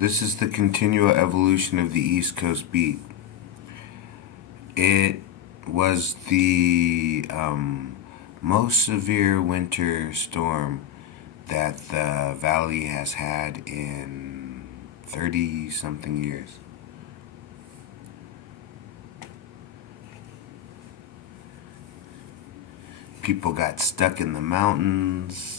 This is the continual evolution of the East Coast beat. It was the most severe winter storm that the valley has had in 30 something years. People got stuck in the mountains.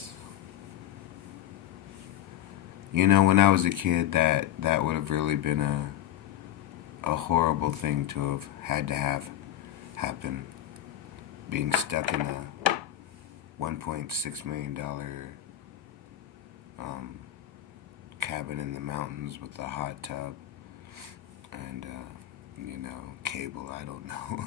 You know, when I was a kid, that would have really been a horrible thing to have had to have happen. Being stuck in a $1.6 million cabin in the mountains with a hot tub and cable. I don't know.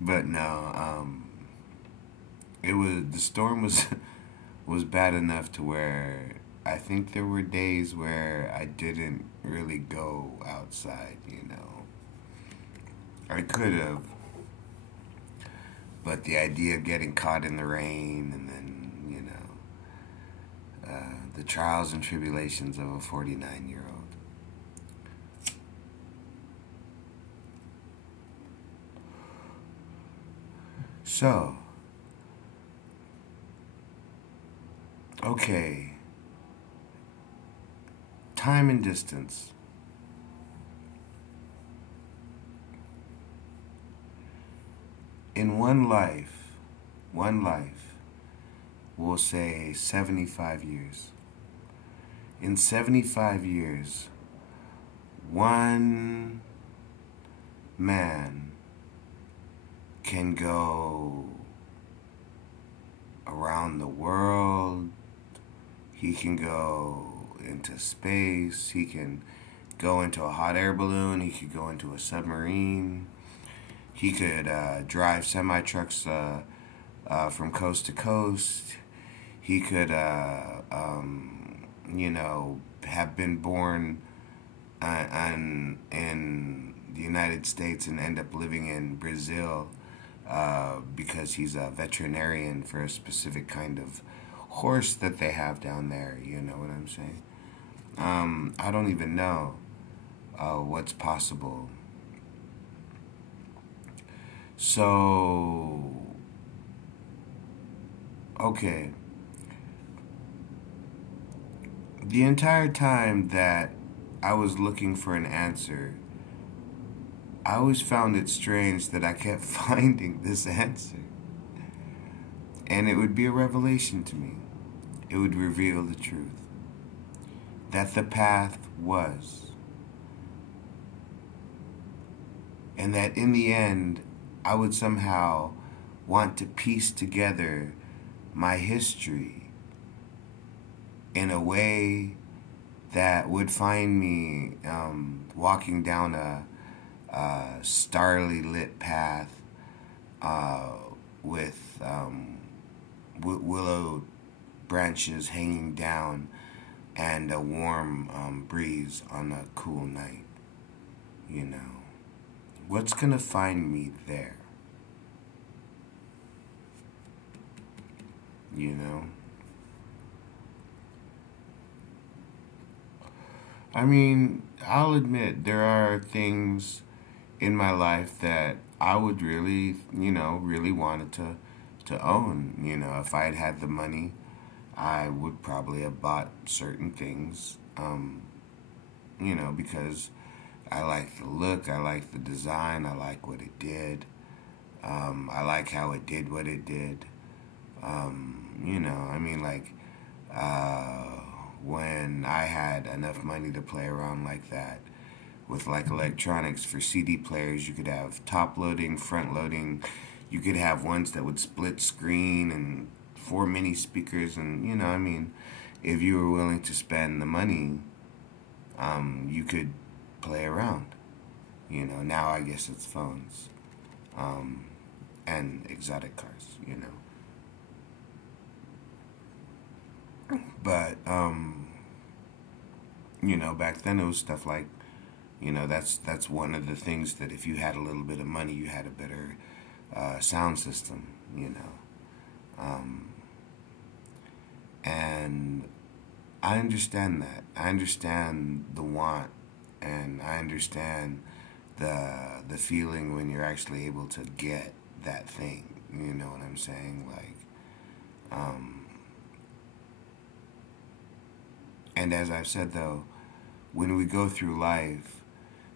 But no, the storm was bad enough to where I think there were days where I didn't really go outside. I could have, but the idea of getting caught in the rain and then the trials and tribulations of a 49-year-old. So, okay, time and distance. In one life, we'll say 75 years. In 75 years, one man can go around the world. He can go into space. He can go into a hot air balloon. He could go into a submarine. He could drive semi-trucks from coast to coast. He could, have been born in the United States and end up living in Brazil because he's a veterinarian for a specific kind of horse that they have down there. You know what I'm saying? I don't even know what's possible. So, okay. The entire time that I was looking for an answer, I always found it strange that I kept finding this answer. And it would be a revelation to me. It would reveal the truth. That the path was. And that in the end, I would somehow want to piece together my history in a way that would find me walking down a starly lit path with willow branches hanging down and a warm breeze on a cool night. What's gonna find me there? I mean, I'll admit there are things in my life that I would really, really wanted to own. If I had had the money, I would probably have bought certain things, because I like the look, I like the design, I like what it did. I like how it did what it did. When I had enough money to play around like that with like electronics for CD players, you could have top loading, front loading. You could have ones that would split screen and 4 mini speakers, and if you were willing to spend the money, you could play around. Now I guess it's phones, and exotic cars. But back then it was stuff like, that's one of the things that if you had a little bit of money, you had a better sound system. And I understand that. I understand the want, and I understand the feeling when you're actually able to get that thing. You know what I'm saying? Like, um, and as I've said though, when we go through life,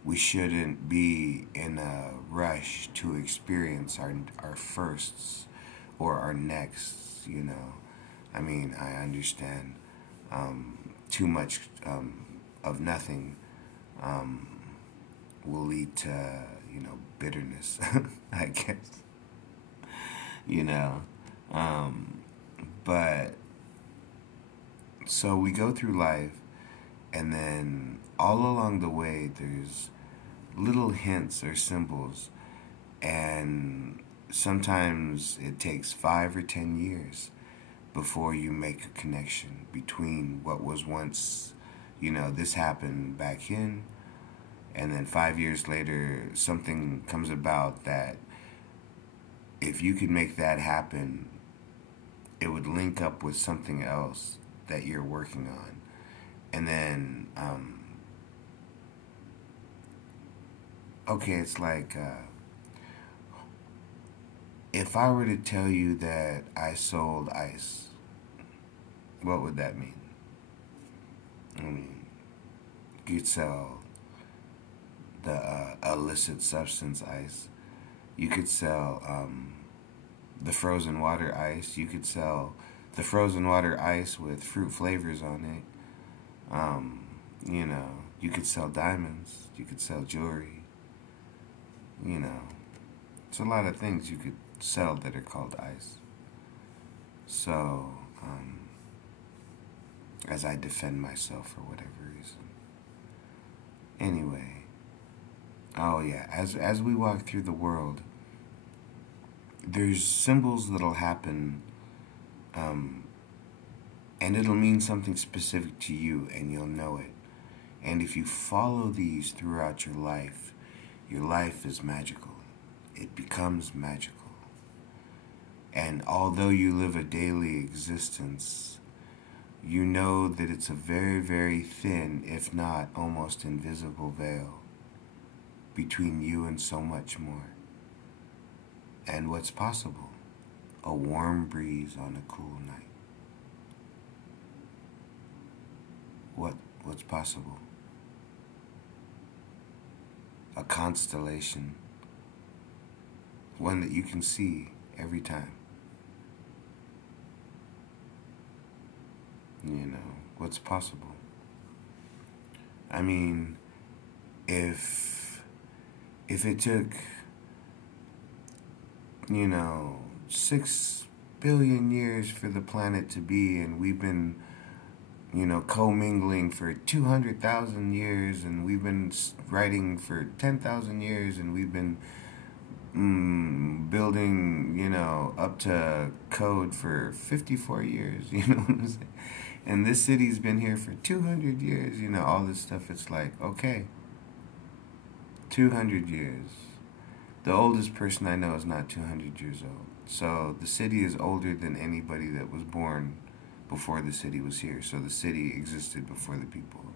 we shouldn't be in a rush to experience our firsts or our nexts. You know, I mean, I understand too much of nothing um, will lead to bitterness. I guess you know, um, but so we go through life, and then all along the way, there's little hints or symbols, and sometimes it takes 5 or 10 years before you make a connection between what was once, this happened back in, and then 5 years later, something comes about that if you could make that happen, it would link up with something else that you're working on. And then, okay, it's like if I were to tell you that I sold ice, what would that mean? I mean, you'd sell the illicit substance ice. You could sell the frozen water ice. You could sell the frozen water ice with fruit flavors on it. You could sell diamonds. You could sell jewelry. You know, it's a lot of things you could sell that are called ice. So, as I defend myself for whatever reason. Anyway, oh yeah, as we walk through the world, there's symbols that'll happen, and it'll mean something specific to you, and you'll know it. And if you follow these throughout your life is magical. It becomes magical. And although you live a daily existence, you know that it's a very, very thin, if not almost invisible veil between you and so much more. And what's possible? A warm breeze on a cool night. What's possible? A constellation, one that you can see every time. What's possible? I mean, if it took 6 billion years for the planet to be, and we've been commingling for 200,000 years, and we've been writing for 10,000 years, and we've been building, up to code for 54 years, you know what I'm saying? And this city's been here for 200 years, all this stuff. It's like, okay, 200 years. The oldest person I know is not 200 years old. So the city is older than anybody that was born before the city was here. So the city existed before the people.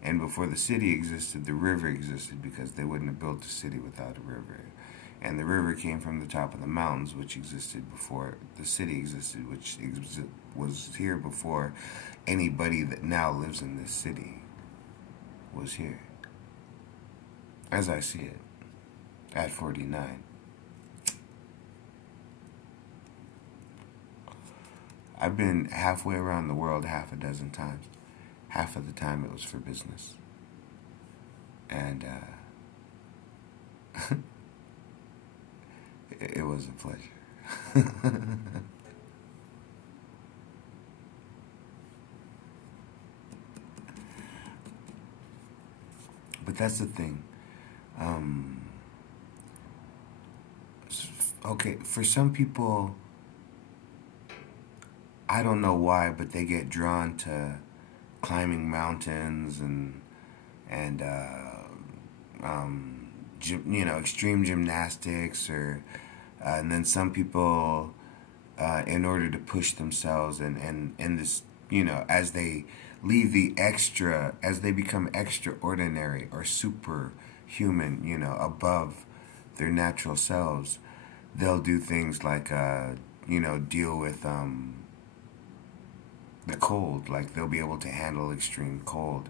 And before the city existed, the river existed, because they wouldn't have built a city without a river. And the river came from the top of the mountains, which existed before the city existed, which was here before anybody that now lives in this city was here. As I see it, at 49. I've been halfway around the world half a dozen times. Half of the time it was for business. And it was a pleasure. But that's the thing. Okay, for some people, I don't know why, but they get drawn to climbing mountains and extreme gymnastics, or and then some people, in order to push themselves and in this as they leave the extra, as they become extraordinary or superhuman, above their natural selves, they'll do things like, deal with the cold. Like they'll be able to handle extreme cold.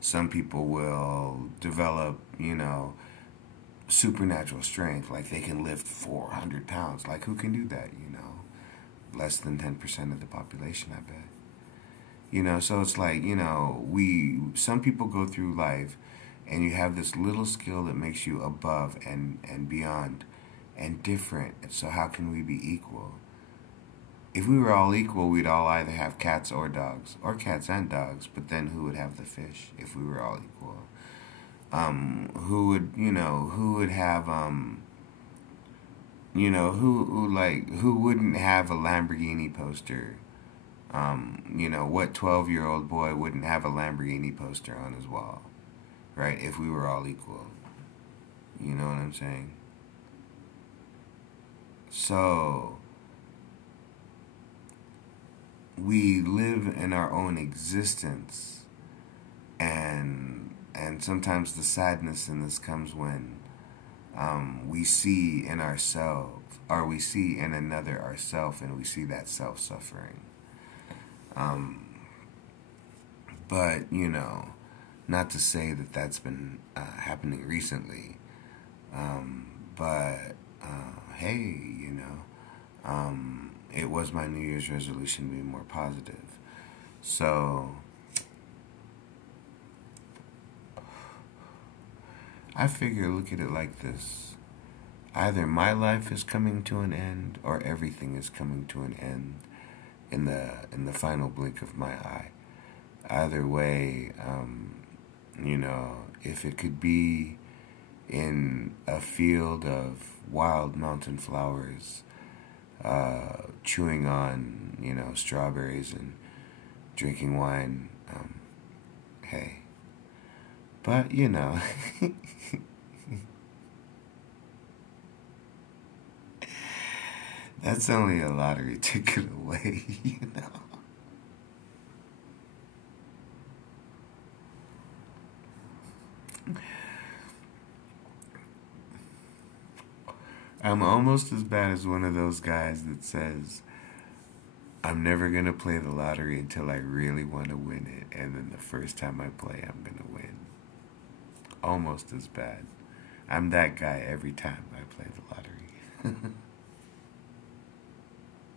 Some people will develop, supernatural strength. Like they can lift 400 pounds. Like who can do that, Less than 10% of the population, I bet. So it's like, some people go through life and you have this little skill that makes you above and beyond and different. So how can we be equal? If we were all equal, we'd all either have cats or dogs, or cats and dogs. But then, who would have the fish if we were all equal? Who would have, who wouldn't have a Lamborghini poster? What 12-year-old boy wouldn't have a Lamborghini poster on his wall, right? If we were all equal, you know what I'm saying? So we live in our own existence, and sometimes the sadness in this comes when we see in ourselves, or we see in another ourself, and we see that self suffering. But not to say that that's been happening recently, but hey, it was my New Year's resolution to be more positive. So I figure, look at it like this. Either my life is coming to an end, or everything is coming to an end in the final blink of my eye. Either way, if it could be in a field of wild mountain flowers, chewing on, strawberries and drinking wine, hey. But, that's only a lottery ticket away, I'm almost as bad as one of those guys that says, I'm never going to play the lottery until I really want to win it. And then the first time I play, I'm going to win. Almost as bad. I'm that guy every time I play the lottery.